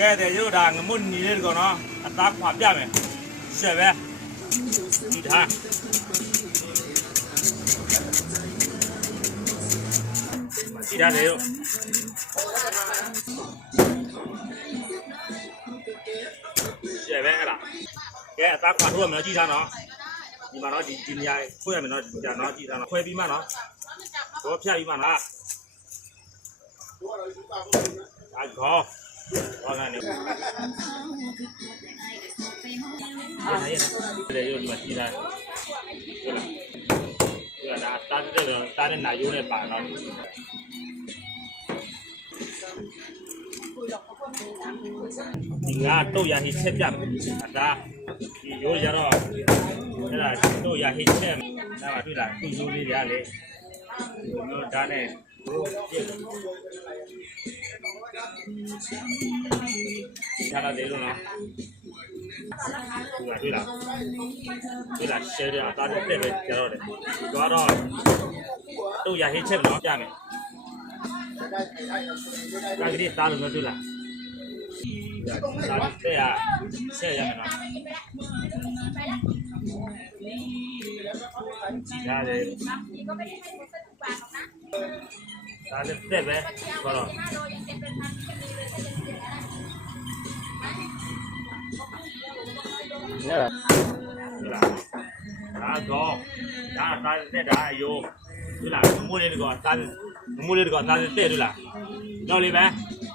ကဲတဲ့ရုပ်ဒါငမွတ်ညီလေးကောနော်အသားခွာပြမယ်ဆက်ပဲဒီထားဒီထားတယ်ရုပ်ဆက်ပဲအဲ့ဒါကဲအသားခွာထိုးရမယ်နော်ကြည့်ထားနော်ဒီမှာနော်ဒီဒီနေရာခွဲရမယ်နော်ဒီကြာနော်ကြည့်ထားနော်ခွဲပြီးမှနော်တော့ဖြတ်ပြီးမှနော်အကော ဟောကနေအားရရတယ်ရုပ်ဒီမှာကြည့်ထားဟုတ်လားဒီကဒါတားတဲ့တော့တားတဲ့နာယိုးနဲ့ပါနော်ဒီငါတော့ရဟိချက်ပြအတားဒီရိုးရတော့အဲ့ဒါတော့ရဟိချက်ဒါမှတွေ့လားသူ့ရိုးလေးတွေကလေဒီလိုဒါနဲ့ရိုးပြည့် ထားတယ်လို့နော်ဒီကတွေ့လားတွေ့လား share ရတာတဲ့ပဲကြတော့တယ်တော့တော့တော့ရဟိချက်နော်ပြမယ်ဒါကလေးတားလို့တွေ့လားဒါတဲ့ရဆက်ရမယ်နော်ကြည့်ထားတယ်ဒါလည်းတဲ့ပဲဘာလို့ ညတာဒါတော့ဒါဒါနဲ့ဒါအယိုးဒီလားမိုးလေးကောဒါမိုးလေးကောဒါတဲ့တွေ့လားတော့လေပဲ